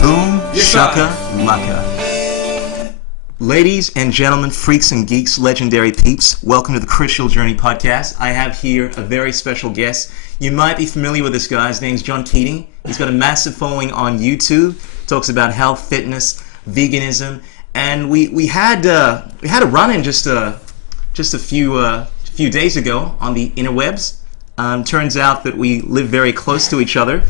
Boom, Yes, shaka, laka. Ladies and gentlemen, freaks and geeks, legendary peeps, welcome to the Crucial Journey podcast. I have here a very special guest. You might be familiar with this guy. His name's John Keating. He's got a massive following on YouTube. Talks about health, fitness, veganism, and we had a run-in just a few days ago on the interwebs. Turns out that we live very close to each other,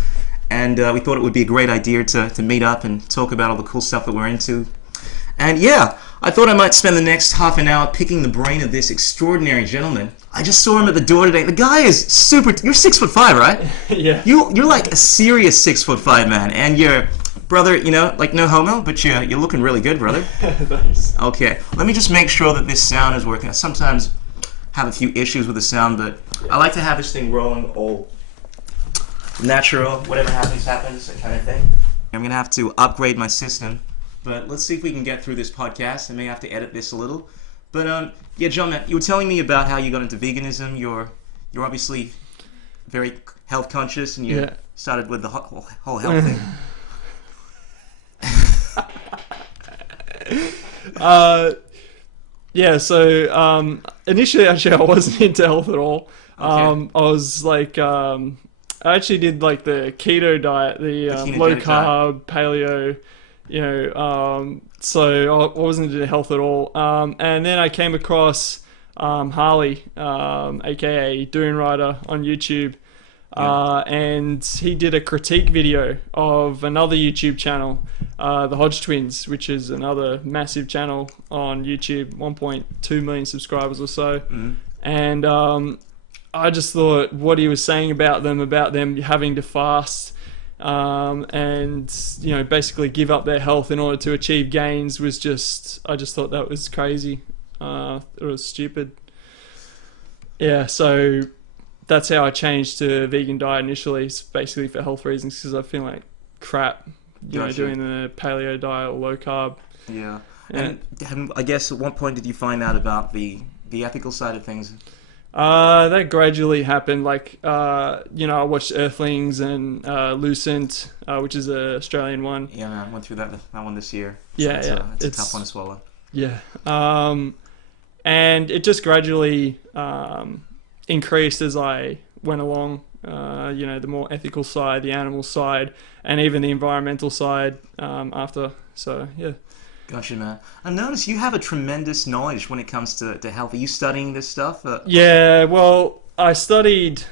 and we thought it would be a great idea to meet up and talk about all the cool stuff that we're into. And yeah, I thought I might spend the next half an hour picking the brain of this extraordinary gentleman. I just saw him at the door today. The guy is super... You're 6'5", right? Yeah. You're like a serious 6'5" man, and you're... Brother, you know, like no homo, but you're looking really good, brother. Thanks. Okay, let me just make sure that this sound is working. I sometimes have a few issues with the sound, but I like to have this thing rolling all natural, whatever happens, that kind of thing. I'm going to have to upgrade my system, but let's see if we can get through this podcast. I may have to edit this a little. But, yeah, John, man, you were telling me about how you got into veganism. You're obviously very health conscious, and you started with the whole health thing. So initially, actually, I wasn't into health at all. Okay. I was like, I actually did like the keto diet, the low carb, paleo, so I wasn't into health at all. And then I came across Harley, aka Dune Rider, on YouTube. And he did a critique video of another YouTube channel, the Hodge Twins, which is another massive channel on YouTube, 1.2 million subscribers or so. Mm-hmm. And I just thought what he was saying about them having to fast and basically give up their health in order to achieve gains was I just thought that was crazy. It was stupid. Yeah, so that's how I changed to a vegan diet initially. It's basically for health reasons, because I feel like crap, doing the paleo diet or low carb. Yeah. And I guess at what point did you find out about the ethical side of things? That gradually happened. Like, I watched Earthlings and Lucent, which is an Australian one. Yeah, man, I went through that one this year. Yeah, so it's a tough one to swallow. Yeah. And it just gradually increased as I went along. The more ethical side, the animal side, and even the environmental side after. So, yeah. Gotcha, man. I noticed you have a tremendous knowledge when it comes to health. Are you studying this stuff? Yeah, well, I studied...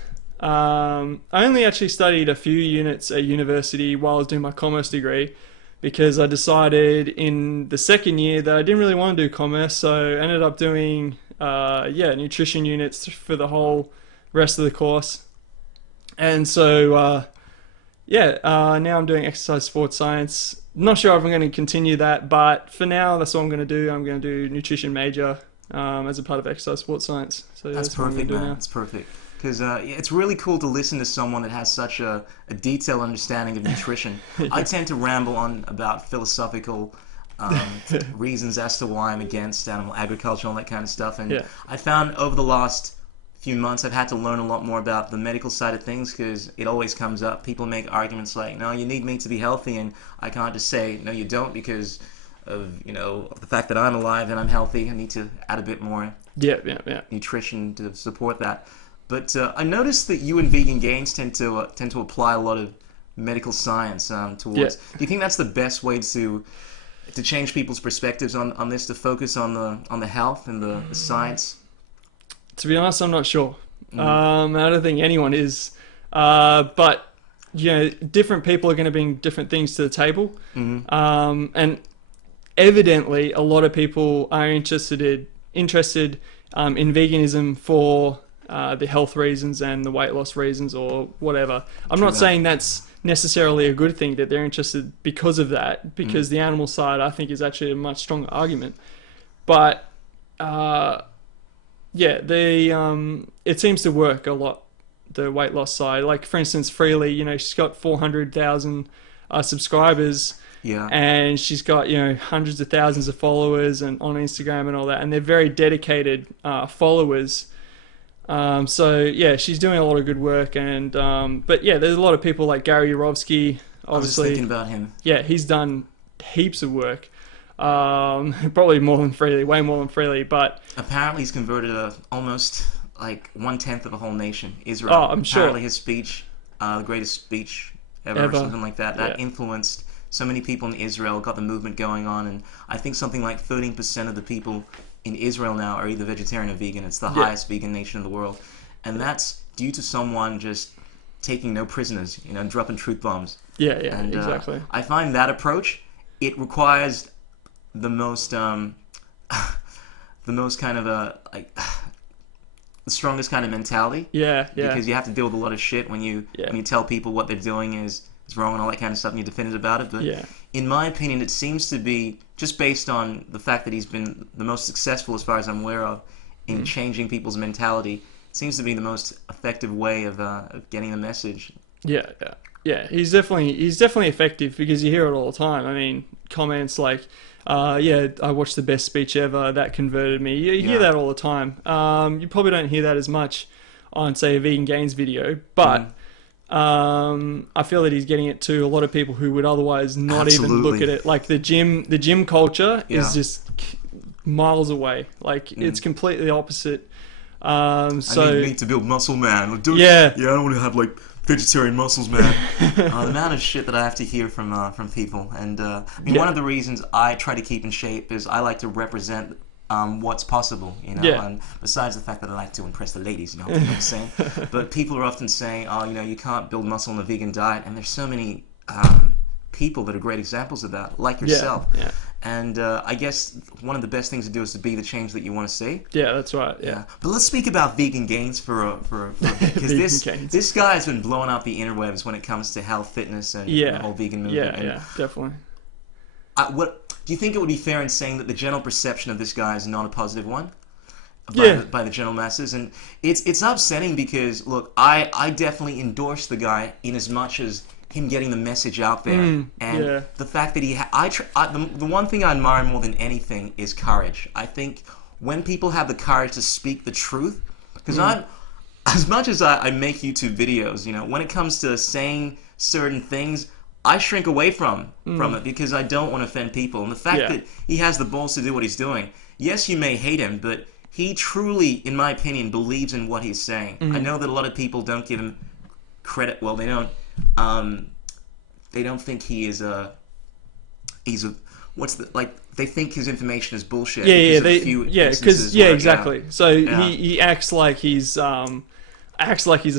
I only actually studied a few units at university while I was doing my commerce degree, because I decided in the second year that I didn't really want to do commerce, so I ended up doing nutrition units for the whole rest of the course. And so, now I'm doing exercise sports science. Not sure if I'm going to continue that, but for now, that's what I'm going to do. I'm going to do nutrition major as a part of exercise sports science. So that's perfect, man. That's perfect. Because it's really cool to listen to someone that has such a detailed understanding of nutrition. I tend to ramble on about philosophical reasons as to why I'm against animal agriculture and all that kind of stuff. And I found over the last few months I've had to learn a lot more about the medical side of things, because it always comes up. People make arguments like, no, you need meat to be healthy, and I can't just say, no, you don't, because of the fact that I'm alive and I'm healthy. I need to add a bit more nutrition to support that. But I noticed that you and Vegan Gains tend to apply a lot of medical science towards. Do you think that's the best way to change people's perspectives on this, to focus on the health and the science? To be honest, I'm not sure. I don't think anyone is. But different people are going to bring different things to the table. Mm-hmm. And evidently, a lot of people are interested in veganism for the health reasons and the weight loss reasons or whatever. I'm not saying that's necessarily a good thing that they're interested because of that, because the animal side, I think, is actually a much stronger argument. But it seems to work a lot, the weight loss side. Like, for instance, Freely, she's got 400,000 subscribers. Yeah. And she's got, hundreds of thousands of followers and on Instagram and all that. And they're very dedicated followers. So, yeah, she's doing a lot of good work. And but, yeah, there's a lot of people like Gary Yourofsky I was just obviously, thinking about him. yeah, he's done heaps of work. Probably more than Freely, way more than Freely, but Apparently, he's converted almost like 1/10 of a whole nation, Israel. I'm sure. Apparently, his speech, the greatest speech ever, or something like that, that Yeah. influenced so many people in Israel, got the movement going on, and I think something like 13% of the people in Israel now are either vegetarian or vegan. It's the highest vegan nation in the world, and that's due to someone just taking no prisoners, dropping truth bombs. yeah, And exactly. I find that approach, it requires the most the most kind of the strongest kind of mentality. Yeah, yeah. Because you have to deal with a lot of shit when you tell people what they're doing is wrong and all that kind of stuff, and you're definitive about it. But in my opinion, it seems to be just based on the fact that he's been the most successful, as far as I'm aware of, in changing people's mentality. It seems to be the most effective way of getting the message. Yeah. He's definitely effective, because you hear it all the time. I mean, comments like, I watched the best speech ever, that converted me. You hear that all the time. You probably don't hear that as much on, say, a Vegan Gains video, but I feel that he's getting it to a lot of people who would otherwise not even look at it. Like the gym culture is just miles away. Like it's completely the opposite. I need to build muscle, man. I don't want to have like vegetarian muscles, man. The amount of shit that I have to hear from people, and one of the reasons I try to keep in shape is I like to represent what's possible, and besides the fact that I like to impress the ladies, you know what I'm saying? But people are often saying, you can't build muscle on a vegan diet, and there's so many people that are great examples of that, like yourself. And I guess one of the best things to do is to be the change that you want to see. Yeah, that's right. Yeah. But let's speak about Vegan Gains for a bit, because this guy has been blowing up the interwebs when it comes to health, fitness, and the whole vegan movement. Yeah, definitely. What do you think it would be fair in saying that the general perception of this guy is not a positive one by the general masses? And it's upsetting because, look, I definitely endorse the guy in as much as him getting the message out there, and the fact that the one thing I admire more than anything is courage. I think when people have the courage to speak the truth, because as much as I make YouTube videos, when it comes to saying certain things, I shrink away from it because I don't want to offend people. And the fact that he has the balls to do what he's doing, yes, you may hate him, but he truly, in my opinion, believes in what he's saying. I know that a lot of people don't give him credit. Well, they don't think he is they think his information is bullshit. Exactly. So he acts like he's a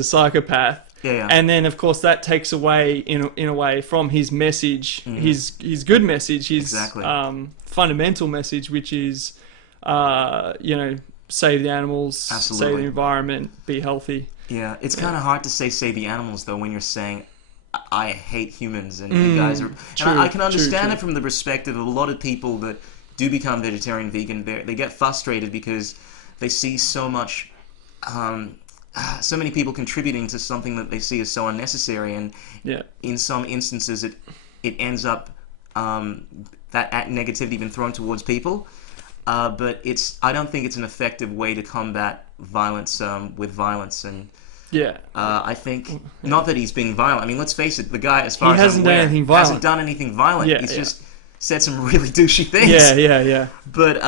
psychopath. And then, of course, that takes away in a way from his message, his good message, his fundamental message, which is save the animals, save the environment, be healthy. Yeah, it's kind of hard to say the animals, though, when you're saying, I hate humans, and you guys are... True, and I can understand it from the perspective of a lot of people that do become vegetarian, vegan. They get frustrated because they see so much... so many people contributing to something that they see as so unnecessary, and in some instances it ends up that negativity being thrown towards people. But I don't think it's an effective way to combat violence with violence. And I think not that he's being violent. I mean, let's face it, the guy, as far as I'm aware, hasn't done anything violent. He's just said some really douchey things. But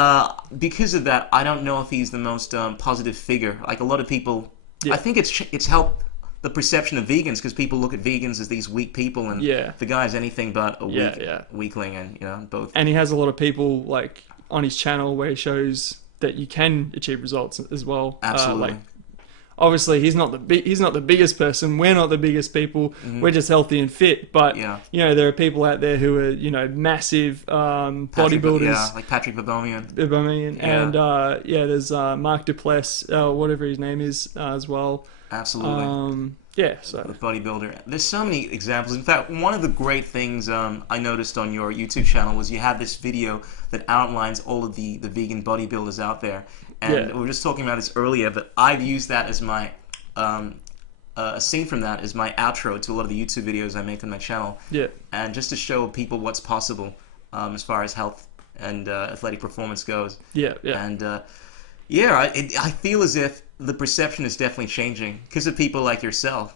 because of that, I don't know if he's the most positive figure. Like a lot of people, I think it's helped the perception of vegans, because people look at vegans as these weak people, and the guy's anything but a weakling, and both. And he has a lot of people like on his channel where he shows that you can achieve results as well. Absolutely. Obviously, he's not the biggest person. We're not the biggest people. We're just healthy and fit. But there are people out there who are massive bodybuilders, like Patrick Baboumian. And there's Mark Duplass, whatever his name is, as well. Absolutely. The bodybuilder. There's so many examples. In fact, one of the great things I noticed on your YouTube channel was you had this video that outlines all of the vegan bodybuilders out there. And we were just talking about this earlier, but I've used that as my a scene from that as my outro to a lot of the YouTube videos I make on my channel. And just to show people what's possible as far as health and athletic performance goes. And I feel as if the perception is definitely changing because of people like yourself.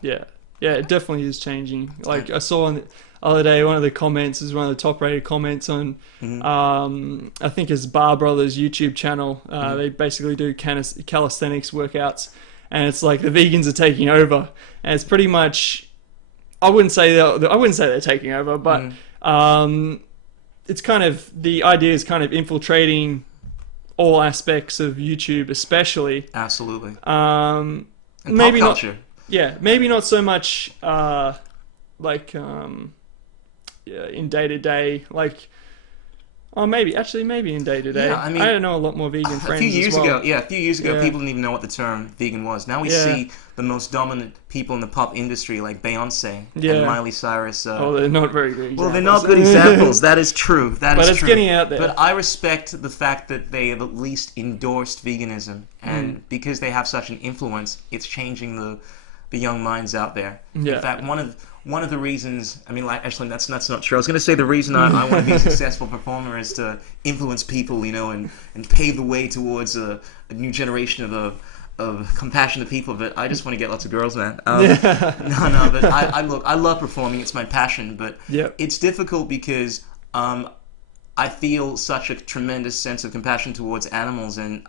Yeah, it definitely is changing. Like I saw on the other day, one of the comments is one of the top rated comments on, I think it's Bar Brothers YouTube channel. They basically do calisthenics workouts, and it's like the vegans are taking over, and it's pretty much. I wouldn't say they're taking over, but it's kind of the idea is kind of infiltrating all aspects of YouTube, especially. Absolutely. And maybe pop culture. Maybe not so much like in day to day, like. Oh, maybe in day to day. I don't know a lot more vegan friends. A few years as well. ago, people didn't even know what the term vegan was. Now we see the most dominant people in the pop industry, like Beyonce and Miley Cyrus. They're not very good examples. Well, they're not good examples. That is true. But it's getting out there. But I respect the fact that they have at least endorsed veganism, and because they have such an influence, it's changing the young minds out there. Yeah. In fact, one of the reasons, I mean, like, actually, that's not true. I was going to say the reason I want to be a successful performer is to influence people, and pave the way towards a new generation of compassionate people. But I just want to get lots of girls, man. But I love performing. It's my passion. But it's difficult because I feel such a tremendous sense of compassion towards animals, and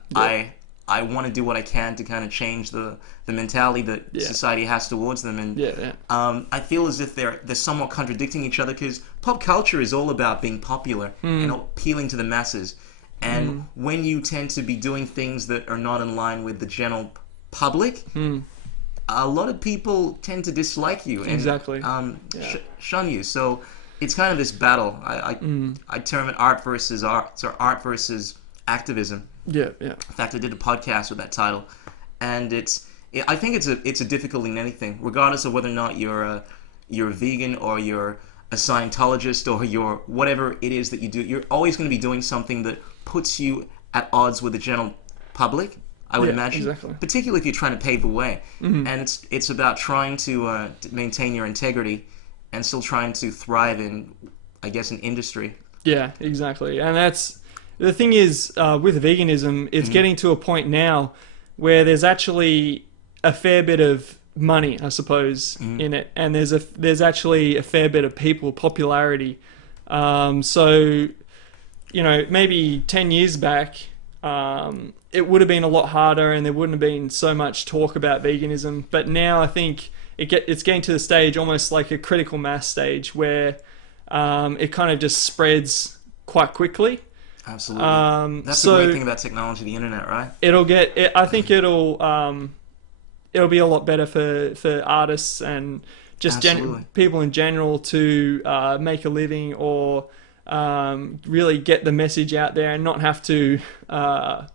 I want to do what I can to kind of change the mentality that society has towards them, and I feel as if they're somewhat contradicting each other, because pop culture is all about being popular and appealing to the masses, and when you tend to be doing things that are not in line with the general public, a lot of people tend to dislike you and shun you. So it's kind of this battle. I term it art versus art, or art versus activism. Yeah. In fact, I did a podcast with that title, and I think it's a difficulty in anything, regardless of whether or not you're a vegan or you're a Scientologist or you're whatever it is that you do. You're always going to be doing something that puts you at odds with the general public, I would imagine. Exactly. Particularly if you're trying to pave the way, and it's about trying to maintain your integrity and still trying to thrive in, I guess, an industry. Yeah, exactly, and that's. The thing is, with veganism, it's getting to a point now where there's actually a fair bit of money, I suppose, in it, and there's actually a fair bit of popularity. So, maybe 10 years back, it would have been a lot harder, and there wouldn't have been so much talk about veganism. But now I think it's getting to the stage, almost like a critical mass stage, where it kind of just spreads quite quickly. Absolutely. That's the great thing about technology, the internet, right? I think it'll be a lot better for artists and just people in general to make a living, or really get the message out there and not have to talk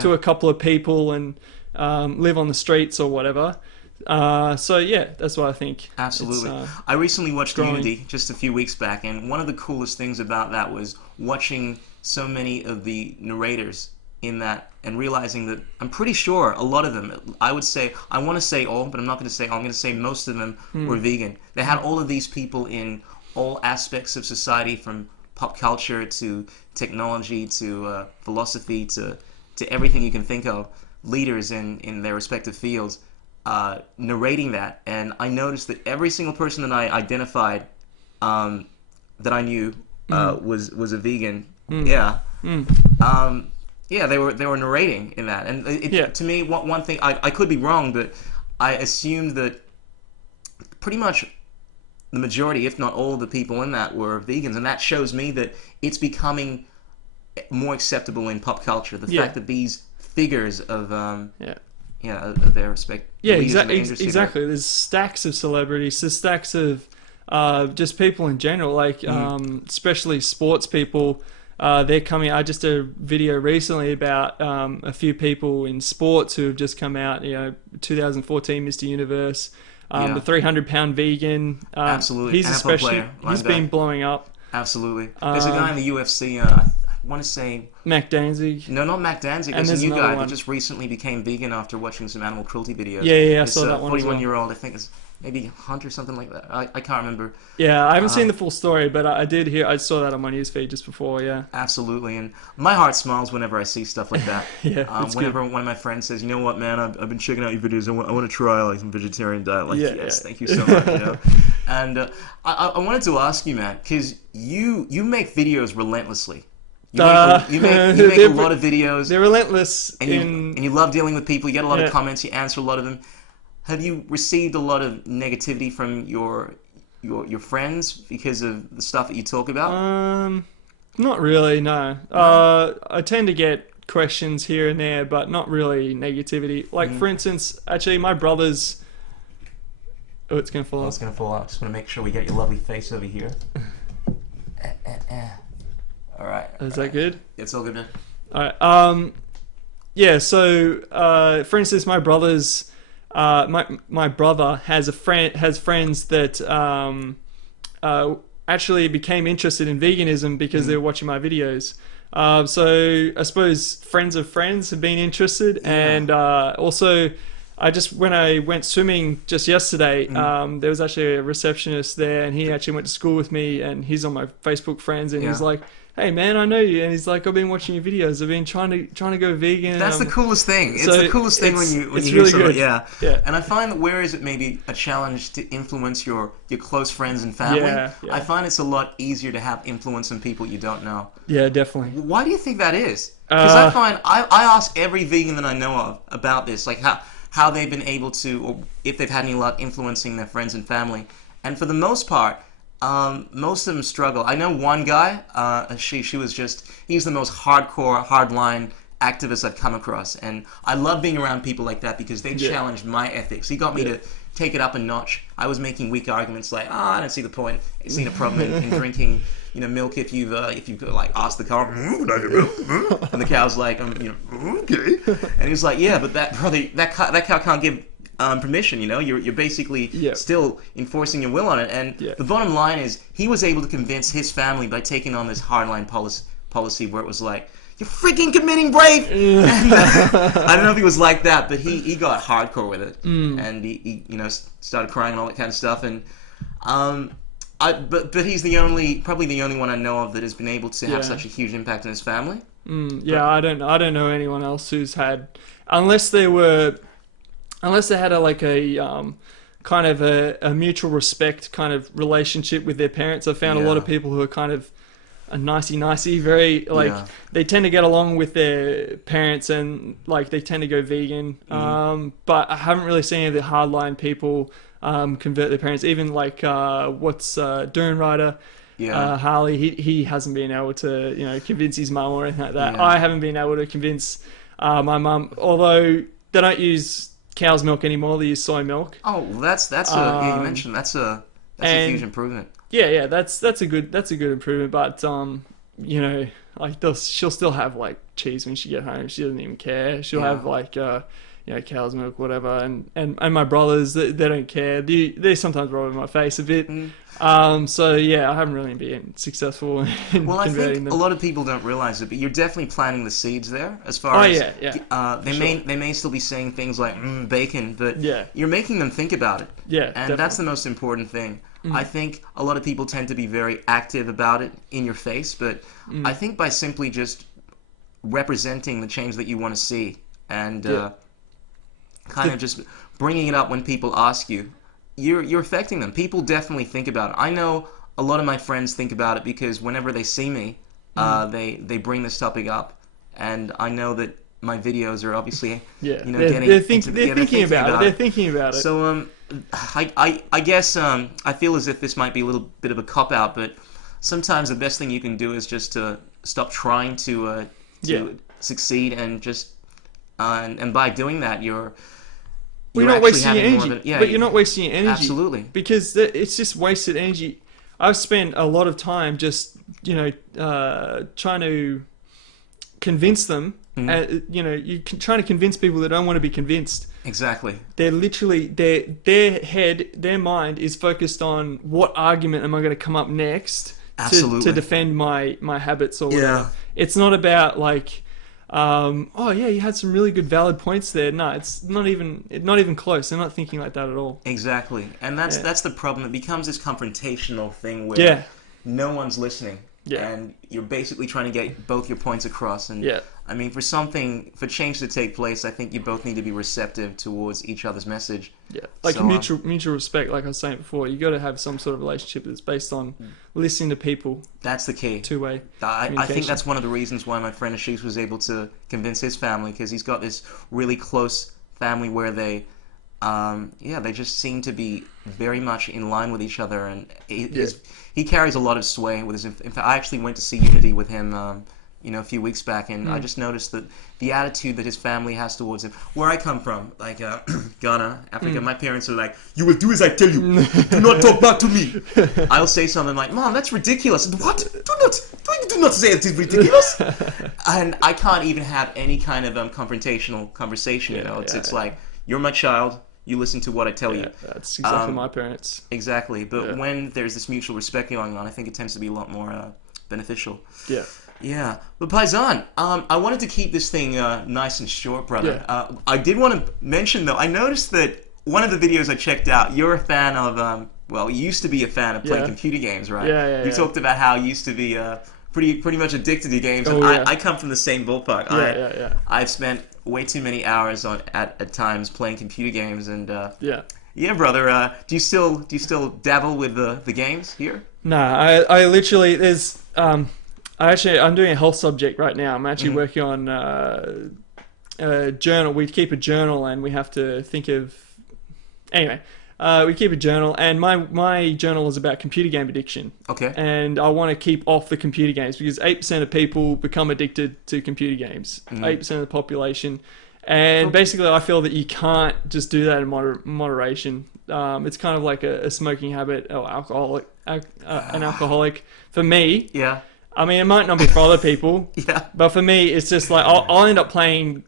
to a couple of people and live on the streets or whatever. That's what I think. Absolutely. I recently watched Unity just a few weeks back, and one of the coolest things about that was watching so many of the narrators in that and realizing that I'm pretty sure a lot of them, I want to say all, but I'm not going to say all, I'm going to say most of them were vegan. They had all of these people in all aspects of society, from pop culture to technology to philosophy to everything you can think of, leaders in their respective fields. Narrating that, and I noticed that every single person that I identified that I knew was a vegan. They were narrating in that, and to me, one thing, I could be wrong, but I assumed that pretty much the majority, if not all, of the people in that were vegans, and that shows me that it's becoming more acceptable in pop culture. The fact that these figures of of their respect. Yeah, exactly. There's stacks of celebrities. There's stacks of just people in general, like especially sports people. They're coming. I just did a video recently about a few people in sports who have just come out. 2014 Mr. Universe, the 300-pound vegan. Absolutely, he's especially. He's been blowing up. Absolutely. There's a guy in the UFC. I want to say Mac Danzig. No, not Mac Danzig. And there's a new guy that just recently became vegan after watching some animal cruelty videos. Yeah, I saw that one. 41-year-old, I think. maybe Hunt or something like that. I can't remember. Yeah, I haven't seen the full story, but I saw that on my newsfeed just before. Yeah. Absolutely, and my heart smiles whenever I see stuff like that. Yeah, it's whenever good. one of my friends says, "You know what, man? I've been checking out your videos. I want to try like some vegetarian diet." Like, Yeah, yes, yeah. thank you so much. You know, and I wanted to ask you, man, because you make videos relentlessly. You make a lot of videos. They're relentless and you love dealing with people. You get a lot of Yeah. comments. You answer a lot of them. Have you received a lot of negativity from your friends because of the stuff that you talk about? Not really, no. I tend to get questions here and there, but not really negativity. Like, for instance, actually, my brother's... Oh, it's going to fall Oh, off. it's gonna fall out. Just want to make sure we get your lovely face over here. All right. Is that good? It's all good, man. Alright, yeah, so, for instance, my brother's... my brother has friends that actually became interested in veganism because they were watching my videos. So I suppose friends of friends have been interested, and also when I went swimming just yesterday, there was actually a receptionist there, and he actually went to school with me, and he's on my Facebook friends, and he's like, "Hey man, I know you," and he's like, "I've been watching your videos. I've been trying to go vegan." That's the coolest thing. It's so the coolest thing when you it's hear really someone. good. Yeah. And I find that whereas it may be a challenge to influence your close friends and family, Yeah. I find it's a lot easier to have influence on people you don't know. Yeah, definitely. Why do you think that is? Because I find I ask every vegan that I know of about this, like how they've been able to, or if they've had any luck influencing their friends and family, and for the most part, most of them struggle. I know one guy, he's the most hardcore, hardline activist I've come across, and I love being around people like that because they challenged my ethics. He got me to take it up a notch. I was making weak arguments like, I don't see the point, seeing a problem in drinking, milk if you've like asked the cow, can I get milk? And the cow's like, okay. And he was like, yeah, but that cow can't give permission. You're basically still enforcing your will on it. And the bottom line is, he was able to convince his family by taking on this hardline policy where it was like, you're freaking committing brave. And, I don't know if he was like that, but he got hardcore with it, and he started crying and all that kind of stuff. And but he's probably the only one I know of that has been able to have such a huge impact on his family. I don't know anyone else who's had, unless they had a kind of a mutual respect kind of relationship with their parents. I've found a lot of people who are kind of a nicey, very they tend to get along with their parents, and like they tend to go vegan. But I haven't really seen any of the hardline people convert their parents. Even like Dune Rider, Harley, he hasn't been able to convince his mum or anything like that. I haven't been able to convince my mum, although they don't use cow's milk anymore. They use soy milk. Oh, well, that's you mentioned that's a huge improvement. Yeah, that's a good improvement. But like she'll still have like cheese when she get home. She doesn't even care. She'll have like cow's milk, whatever. And my brothers, they don't care. They sometimes roll in my face a bit. So yeah, I haven't really been successful in Well, I converting think them. a lot of people don't realize it, but you're definitely planting the seeds there. As far as they may still be saying things like bacon, but you're making them think about it. Yeah, and definitely. that's the most important thing. I think a lot of people tend to be very active about it in your face, but I think by simply just representing the change that you want to see and kind of just bringing it up when people ask you, you're affecting them. People definitely think about it. I know a lot of my friends think about it because whenever they see me, they bring this topic up, and I know that my videos are obviously they're thinking about it. So I guess I feel as if this might be a little bit of a cop out, but sometimes the best thing you can do is just to stop trying to succeed, and just and by doing that you're not wasting your energy. You're not wasting your energy. Absolutely. Because it's just wasted energy. I've spent a lot of time just trying to convince them. You're trying to convince people that don't want to be convinced. Exactly. They're literally their mind is focused on what argument am I going to come up next to defend my habits or whatever. It's not about like Oh yeah, you had some really good valid points there. No, it's not even close. They're not thinking like that at all. Exactly, and that's Yeah. that's the problem. It becomes this confrontational thing where Yeah. no one's listening, Yeah. and you're basically trying to get both your points across. And Yeah. I mean, for change to take place, I think you both need to be receptive towards each other's message. Yeah, like So, mutual respect. Like I was saying before, you got to have some sort of relationship that's based on listening to people, That's the key. two-way. I think communication. that's one of the reasons why my friend Ashish was able to convince his family, because he's got this really close family where they just seem to be very much in line with each other, and he carries a lot of sway with his. In fact, I actually went to see Unity with him, a few weeks back, and I just noticed that the attitude that his family has towards him. Where I come from, like Ghana, Africa, my parents are like, "You will do as I tell you. Do not talk back to me." I'll say something like, "Mom, that's ridiculous." What? Do not say it is ridiculous. And I can't even have any kind of confrontational conversation. It's like, you're my child. You listen to what I tell you. That's exactly my parents. Exactly. But when there's this mutual respect going on, I think it tends to be a lot more beneficial. Yeah. Yeah. But Paisan, I wanted to keep this thing nice and short, brother. Yeah. I did want to mention, though, I noticed that one of the videos I checked out, you're a fan of, you used to be a fan of playing computer games, right? Yeah. You talked about how you used to be pretty much addicted to games. Oh, And yeah. I come from the same ballpark. Yeah. I've spent way too many hours at times playing computer games, and Yeah, brother. Do you still dabble with the games here? No, I literally I'm doing a health subject right now. I'm actually working on a journal. We keep a journal, and we have to think of. Anyway, we keep a journal, and my journal is about computer game addiction. Okay. And I want to keep off the computer games because 8% of people become addicted to computer games. 8% of the population. And basically, I feel that you can't just do that in moderation. It's kind of like a smoking habit or an alcoholic. For me, Yeah. I mean, it might not be for other people, Yeah. but for me, it's just like I'll end up playing,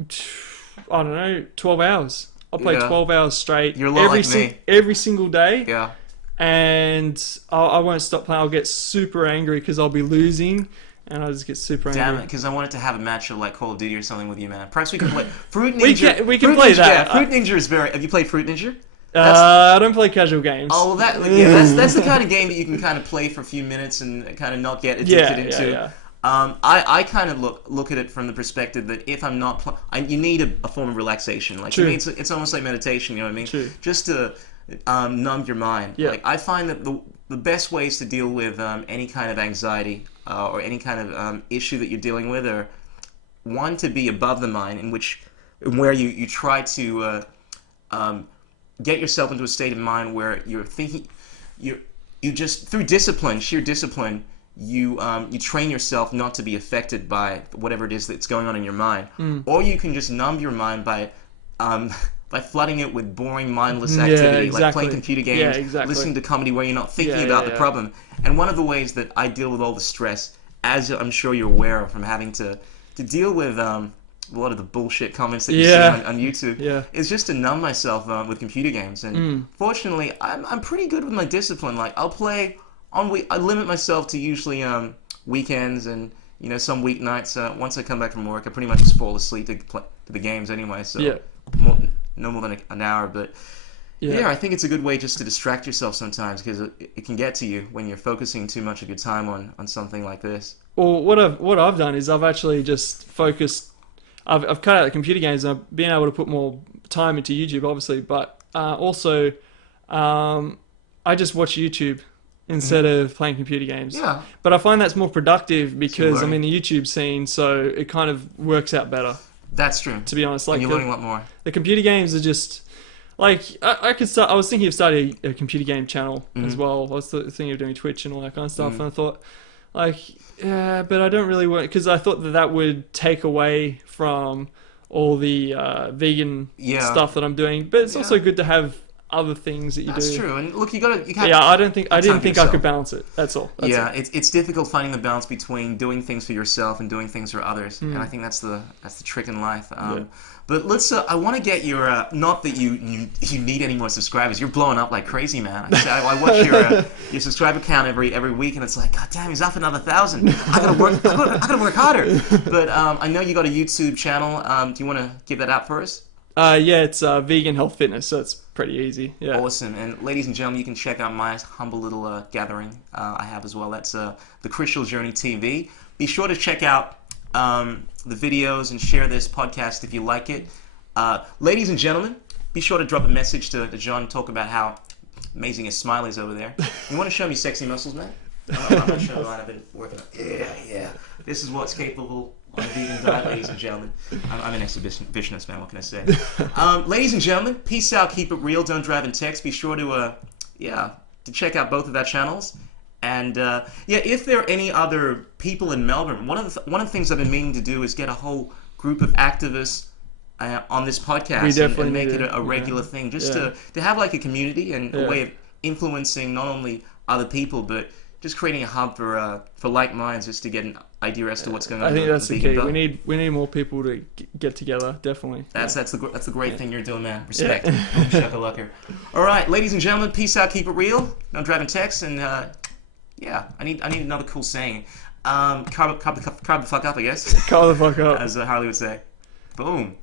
I don't know, 12 hours. I'll play Yeah. 12 hours straight You're a lot like me. every single day. Yeah. And I won't stop playing. I'll get super angry because I'll be losing, and I'll just get super angry. Damn it, because I wanted to have a match of like Call of Duty or something with you, man. Perhaps we can play Fruit Ninja. We can Fruit play Ninja, that. Yeah, Fruit Ninja is very. Have you played Fruit Ninja? I don't play casual games. Oh, that's the kind of game that you can kind of play for a few minutes and kind of not get addicted into. Yeah. I kind of look at it from the perspective that if I'm not, you need a form of relaxation. Like to True. me, it's almost like meditation. You know what I mean? True. Just to numb your mind. Yeah. Like I find that the best ways to deal with any kind of anxiety or any kind of issue that you're dealing with are one, to be above the mind, where you try to get yourself into a state of mind where you're thinking, you just through sheer discipline, you train yourself not to be affected by whatever it is that's going on in your mind, or you can just numb your mind by flooding it with boring, mindless activity, like playing computer games, listening to comedy where you're not thinking about the problem. And one of the ways that I deal with all the stress, as I'm sure you're aware of from having to deal with a lot of the bullshit comments that you see on YouTube, is just to numb myself with computer games. And fortunately, I'm pretty good with my discipline. Like I'll play I limit myself to usually weekends and some weeknights. Once I come back from work, I pretty much just fall asleep to the games anyway. So no more than an hour. But I think it's a good way just to distract yourself sometimes, because it can get to you when you're focusing too much of your time on something like this. Well, what I've done is I've actually just focused. I've cut out the computer games, and I've been able to put more time into YouTube, obviously, but also I just watch YouTube instead of playing computer games. Yeah. But I find that's more productive because I'm in the YouTube scene, so it kind of works out better. That's true. To be honest, like and you're learning a lot more. The computer games are just like I was thinking of starting a computer game channel as well. I was thinking of doing Twitch and all that kind of stuff, and I thought, but I don't really want, because I thought that would take away from all the vegan stuff that I'm doing. But it's also good to have other things that you That's do. true. And look, you can't. Yeah, I didn't think I could yourself. balance it. That's all. That's Yeah, all. it's difficult finding the balance between doing things for yourself and doing things for others, and I think that's the trick in life. But let's. I want to get your. Not that you need any more subscribers. You're blowing up like crazy, man. I watch your subscriber count every week, and it's like, God damn, he's off another 1,000. I gotta work harder. But I know you got a YouTube channel. Do you want to give that out for us? Yeah, it's vegan health fitness, so it's pretty easy. Yeah. Awesome. And ladies and gentlemen, you can check out my humble little gathering I have as well. That's the Crucial Journey TV. Be sure to check out the videos and share this podcast if you like it. Ladies and gentlemen, be sure to drop a message to John, talk about how amazing his smile is over there. You want to show me sexy muscles, man? I'm not sure mine. I've been working on. Yeah. This is what's capable on a vegan diet, ladies and gentlemen. I'm an exhibitionist, man. What can I say? Ladies and gentlemen, peace out. Keep it real. Don't drive and text. Be sure to check out both of our channels. And if there are any other people in Melbourne, one of the things I've been meaning to do is get a whole group of activists on this podcast and make it a regular thing, just to have like a community and a way of influencing not only other people but just creating a hub for like minds, just to get an idea as to what's going on. I think that's the key. We need more people to get together. Definitely. That's the great thing you're doing, man. Respect. Shaka-laka. All right, ladies and gentlemen, peace out. Keep it real. Don't drive and text. And I need another cool saying. Carb the fuck up, I guess. Carb the fuck up, as Harley would say. Boom.